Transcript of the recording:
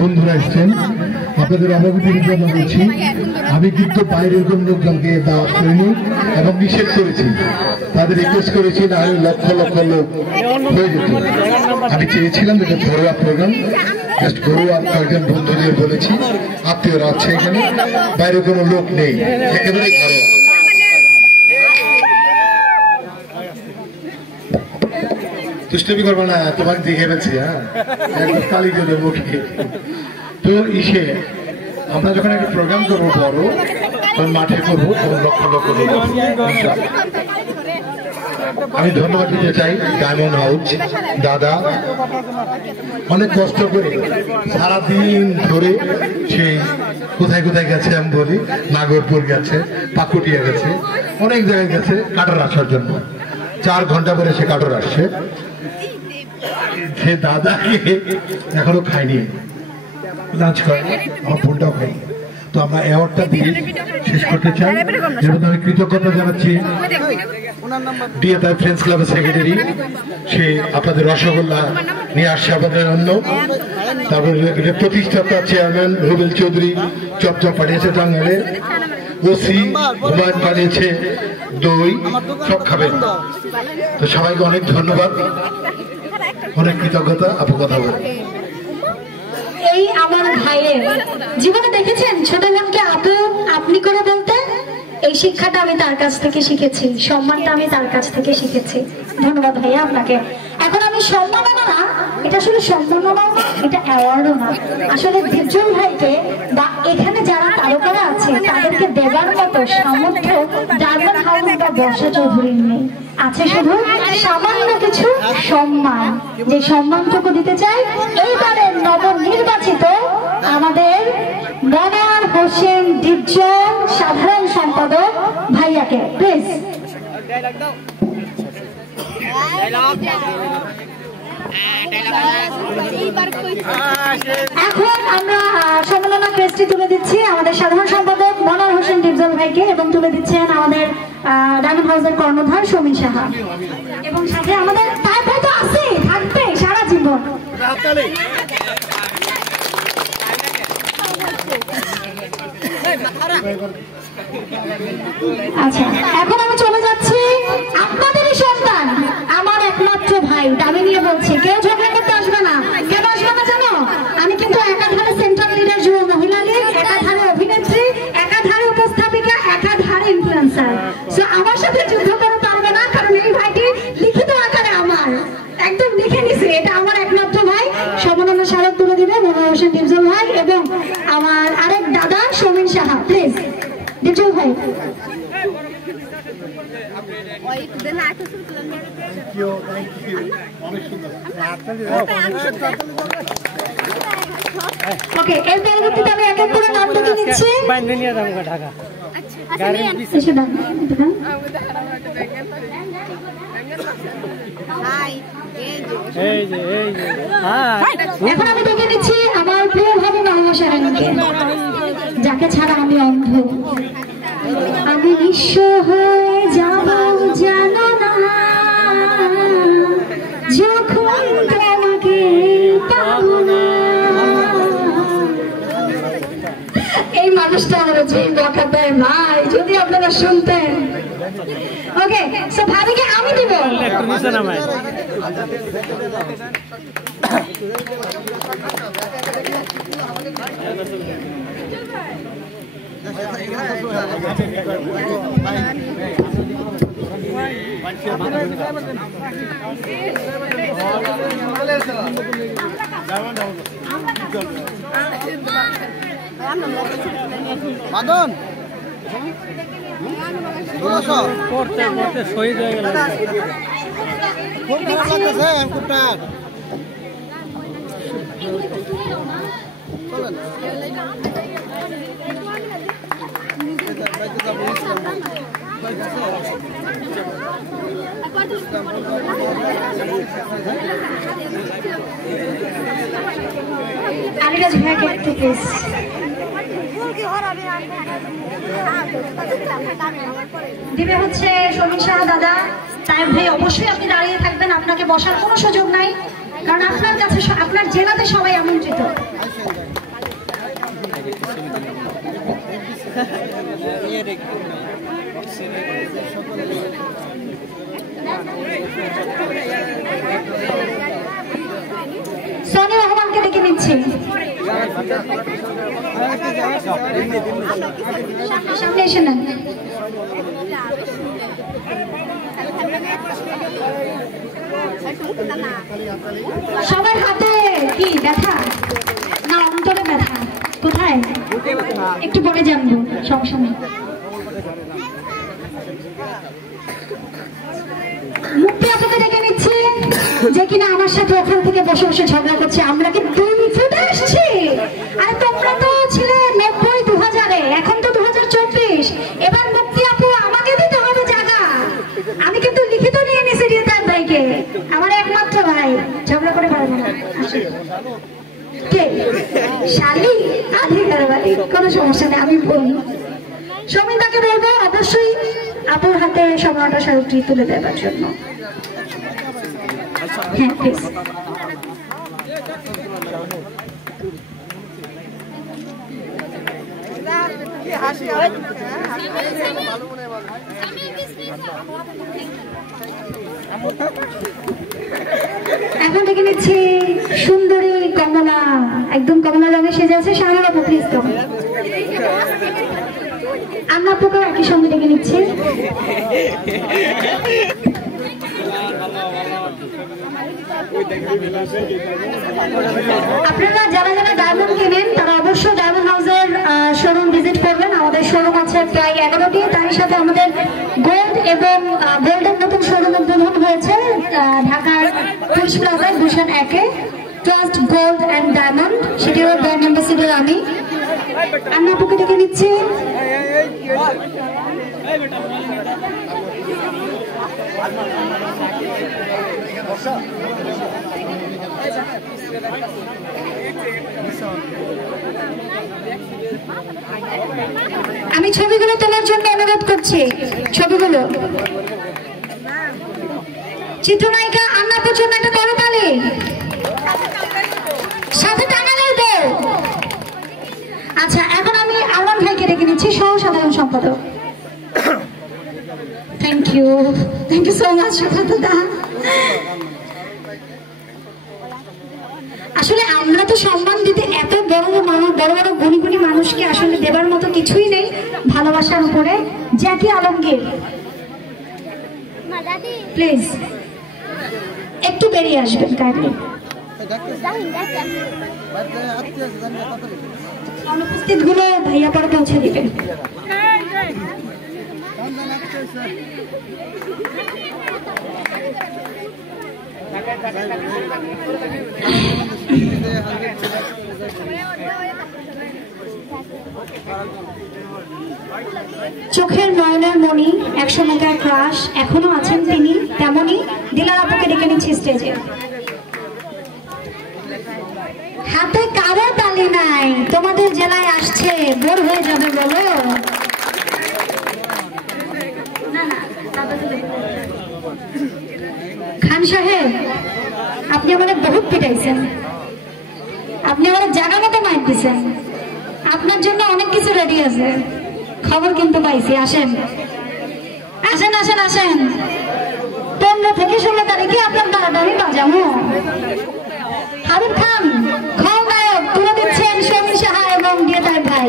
বন্ধুরা এসছেন, আপনাদের অবগতির জন্য বলছি, আমি কিন্তু বাইরের কোন লোকজনকে দাওয়াত করিনি এবং নিষেধ করেছি, তাদের রিকোয়েস্ট করেছি, না হলে লক্ষ লক্ষ লোক হয়ে যেত। আমি চেয়েছিলাম এটা ঘরোয়া প্রোগ্রাম, জাস্ট ঘরোয়া কয়েকজন বন্ধুদের বলেছি, আত্মীয়রা আছে এখানে, বাইরে কোনো লোক নেই, একেবারে ঘরোয়া। দুষ্টমি করবো না, তোমাকে দেখে ফেলছি। হ্যাঁ, কালী জলের মুখে তো ইসে আমরা যখন একটা প্রোগ্রাম করবো বড়, তখন মাঠে করবো, তখন লক্ষ লক্ষ লোক। আমি ধন্যবাদ দিতে চাই ডায়মন্ড হাউস দাদা, অনেক কষ্ট করে সারাদিন ধরে সেই কোথায় কোথায় গেছে আমি বলি, নাগরপুর গেছে, পাকুটিয়া গেছে, অনেক জায়গায় গেছে কাটর আসার জন্য। 4 ঘন্টা করে সে কাটর আসছে, সে দাদাকে এখনো খাইনি, লাঞ্চ করেনি, আমার বোনটাও খাইনি। তো আমরা অ্যাওয়ার্ডটা দিয়ে শেষ করতে চাই, এবং আমি কৃতজ্ঞতা জানাচ্ছি ডিএতাই ফ্রেন্ডস ক্লাবের সেক্রেটারি, সে আপনাদের রসগোল্লা নিয়ে আসছে আপনাদের জন্য। তারপরে প্রতিষ্ঠাতা চেয়ারম্যান রুবেল চৌধুরী চপচপ পাঠিয়েছে টাঙ্গাইলে, ওসি হুমায়ুন পাঠিয়েছে দই, সব খাবেন। তো সবাইকে অনেক ধন্যবাদ, অনেক কৃতজ্ঞতা। আপু কথা বলেন। এই আমার ভাইয়ের জীবনে দেখেছেন ছোট বোনকে আপু আপনি করে বলতে, এই শিক্ষাটা আমি তার কাছ থেকে শিখেছি, সম্মানটা আমি তার কাছ থেকে শিখেছি। ধন্যবাদ ভাইয়া আপনাকে। এখন আমি সম্মাননা না, এটা আসলে সম্মাননাও না, এটা অ্যাওয়ার্ডও না, আসলে দীপজল ভাইকে বা এখানে যারা তারকারা আছে তাদেরকে দেবার মতো সামর্থ্য ডায়মন্ড হাউস বা বর্ষা চৌধুরীর নেই, আছে শুধু সামান্য কিছু সম্মান, যে সম্মানটুকু দিতে চাই এইবারের নবনির্বাচিত আমাদের মনোয়ার হোসেন দীপজল সাধারণ সম্পাদক ভাইয়াকে। প্লিজ এখন আমরা সম্মেলনা ক্রেস্টটি তুলে দিচ্ছি আমাদের সাধারণ সম্পাদক মনোয়ার হোসেন দীপজল ভাইকে, এবং তুলে দিচ্ছেন আমাদের ডায়মন্ড হাউসের কর্ণধার সমীর সাহা, এবং সাথে আমাদের তার ভাই তো আছে, থাকবে সারা জীবন। আচ্ছা, এখন আমি চলে যাচ্ছি আপনাদেরই সন্তান, আমার একমাত্র ভাই, দাবি নিয়ে বলছি, কেউ ঝগড়া করতে আসবে না। কেন আসবে না জানো? আমি কিন্তু একাধারে সেন্ট্রাল লিডার যুব মহিলা লীগ, একাধারে অভিনেত্রী, একাধারে উপস্থাপিকা, একাধারে ইনফ্লুয়েন্সার। সো আমার সাথে যুদ্ধ করতে পারবে না, কারণ এই ভাইটি লিখিত আকারে আমার, একদম লিখে নিছে, এটা আমার একমাত্র ভাই। সম্মাননা স্মারক তুলে দিবে মনোয়ার হোসেন দীপজল ভাই এবং আমার আরেক দাদা সমীর সাহা। প্লিজ দীপজল ভাই। ওকে, এর পরবর্তীতে আমি এক এক করে নাম লিখে নিচ্ছি। এখন আমি ডেকে নিচ্ছি আমার প্রিয় ভাবি ভালোবাসা রানীকে, যাকে ছাড়া আমি অন্ধ, আমি নিঃস্ব হয়ে যাব জানো না, যখন তোমাকে পাবো না। এই মানুষটা আমার যে বকা দেয় ভাই, যদি আপনারা শুনতেন। ওকে, সো ভাবিকে আমি দিব। বাদন পড়তে পড়তে শহীদ হয়ে গেল, খুব খারাপ লাগতেছে। খুবটা চলেন আলিরাজ ভাইকে একটু প্লিজ। দিবে হচ্ছে সমীর সাহা দাদা। তাই ভাই অবশ্যই আপনি দাঁড়িয়ে থাকবেন, আপনাকে বসার কোনো সুযোগ নাই, কারণ আপনার কাছে আপনার জেলাতে সবাই আমন্ত্রিত। সনি রহমানকে ডেকে নিচ্ছি। সামনে এসে নেন। সবার হাতে কি ব্যথা না অন্তরে ব্যথা? কোথায় একটু পরে জানবো, সমস্যা নেই। মুক্তি আপনাকে ডেকে নিচ্ছি, যে কিনা আমার সাথে ওখান থেকে বসে বসে ঝগড়া করছে। আমরা কি 2 ফুটে আসছি? আর তোমরা তো ছিলে 90 2000-এ, এখন তো 2024। এবার মুক্তি আপু আমাকে দিতে হবে জায়গা। আমি কিন্তু লিখিত নিয়ে নিয়েছি রিয়াদ ভাইকে, আমার একমাত্র ভাই, ঝগড়া করে পারবো না। কে শালি আধি কারবারি, কোনো সমস্যা নেই, আমি বলি। সমিতাকে বলবো অবশ্যই আপুর হাতে সম্রাটা শাড়িটি তুলে দেওয়ার জন্য। হ্যাঁ প্লিজ। এখন দেখে নিচ্ছি সুন্দরী কমলা, একদম কমলা রঙে সেজে আছে শাহনারা প্লিজ। তো আমরা আপুকে একই সঙ্গে ডেকে নিচ্ছি। আপনারা যারা যারা ডায়মন্ড কিনেন তারা অবশ্যই ডায়মন্ড হাউসের শোরুম ভিজিট করবেন। আমাদের শোরুম আছে প্রায় 11টি। তার সাথে আমাদের গোল্ড এবং গোল্ডের নতুন শোরুম উদ্বোধন হয়েছে ঢাকার পুলিশ প্লাজায় ভূষণ 1-এ, ট্রাস্ট গোল্ড অ্যান্ড ডায়মন্ড। সেটিও ব্র্যান্ড অ্যাম্বাসিডর আমি। আমরা আপুকে ডেকে নিচ্ছি। আমি ছবিগুলো তোলার জন্য অনুরোধ করছি। ছবিগুলো চিত্রনায়িকা আন্নাপুর জন্য একটা করতালি, সাথে টাঙ্গালের বউ। আচ্ছা, এখন আমি আলমান ভাইকে ডেকে নিচ্ছি, সহ সাধারণ সম্পাদক। থ্যাংক ইউ সো মাচ দাদা। আসলে আমরা তো সম্মান দিতে এত বড় বড় গুণী গুণী মানুষকে আসলে দেবার মতো কিছুই নেই ভালোবাসার উপরে। জ্যাকি আলমগীর প্লিজ একটু বেরিয়ে আসবেন কাইন্ডলি। অনুপস্থিত গুলো ভাইয়া পরে পৌঁছে দিবেন। চোখের নয়নের মণি, 100 মিটার ক্রাশ, এখনো আছেন তিনি তেমনি। দিলার আপুকে ডেকে নিচ্ছি স্টেজে। হাতে কারো তালি নাই, তোমাদের জেলায় আসছে, বোর হয়ে যাবে বলো। খান সাহেব, আপনি আমাদের বহুত পিটাইছেন, আপনি আমাদের জায়গা মতো মাইক দিচ্ছেন। আপনার জন্য অনেক কিছু রেডি আছে, খবর কিন্তু পাইছি। আসেন আসেন আসেন আসেন। 15 থেকে 16 তারিখে আপনার দাঁড়াটা আমি বাজাবো। হাবিব খান খল নায়ক তুলে দিচ্ছেন সমীর সাহা এবং ডিএটাই ভাই।